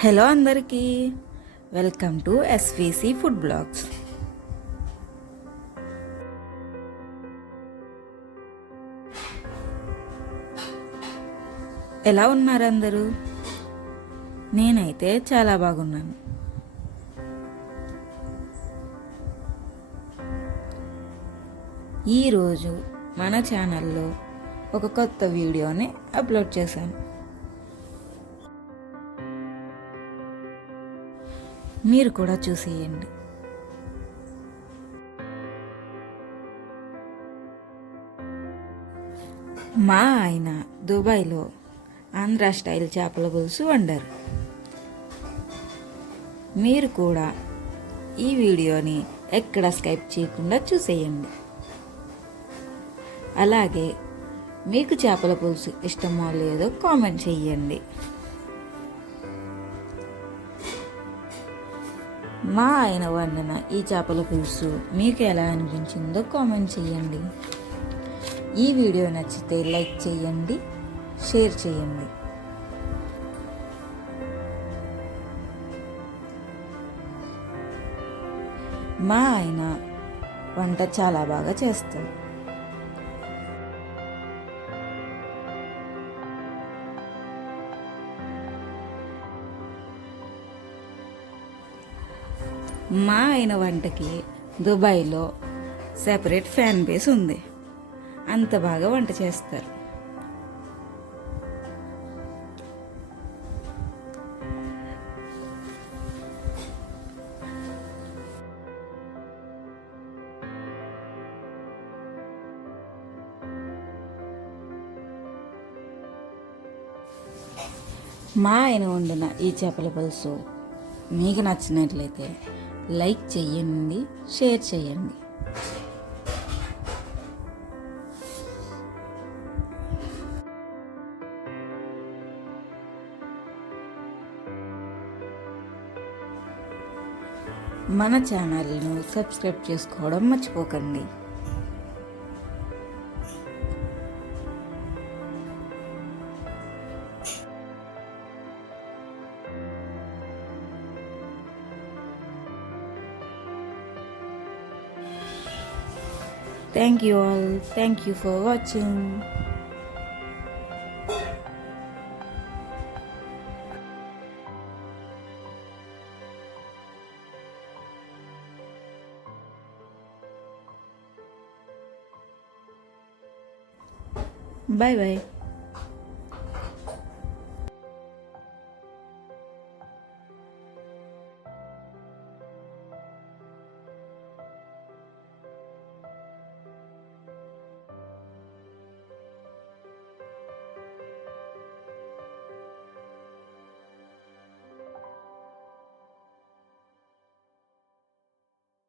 Hello అందరికీ, welcome to SVC food blogs. ఎలా ఉన్నారు అందరూ? నేనైతే చాలా బాగున్నాను. ఈరోజు మన ఛానల్లో ఒక కొత్త వీడియోని అప్లోడ్ చేశాను. మీరు కూడా చూసేయండి. మా ఆయన దుబాయ్లో ఆంధ్ర స్టైల్ చేపల పులుసు వండారు. మీరు కూడా ఈ వీడియోని ఎక్కడ స్కిప్ చేయకుండా చూసేయండి. అలాగే మీకు చేపల పులుసు ఇష్టమో లేదో కామెంట్ చెయ్యండి. మా ఆయన వండిన ఈ చేపల పులుసు మీకు ఎలా అనిపించిందో కామెంట్ చేయండి. ఈ వీడియో నచ్చితే లైక్ చేయండి, షేర్ చేయండి. మా ఆయన వంట చాలా బాగా చేస్తారు. మా ఆయన వంటకి దుబాయ్లో సెపరేట్ ఫ్యాన్ బేస్ ఉంది. అంత బాగా వంట చేస్తారు. మా ఆయన వండిన ఈ చేపల పులుసు మీకు నచ్చినట్లయితే లైక్ చేయండి, షేర్ చేయండి. మన ఛానల్ను సబ్స్క్రైబ్ చేసుకోవడం మర్చిపోకండి. Thank you all. Thank you for watching. Bye bye.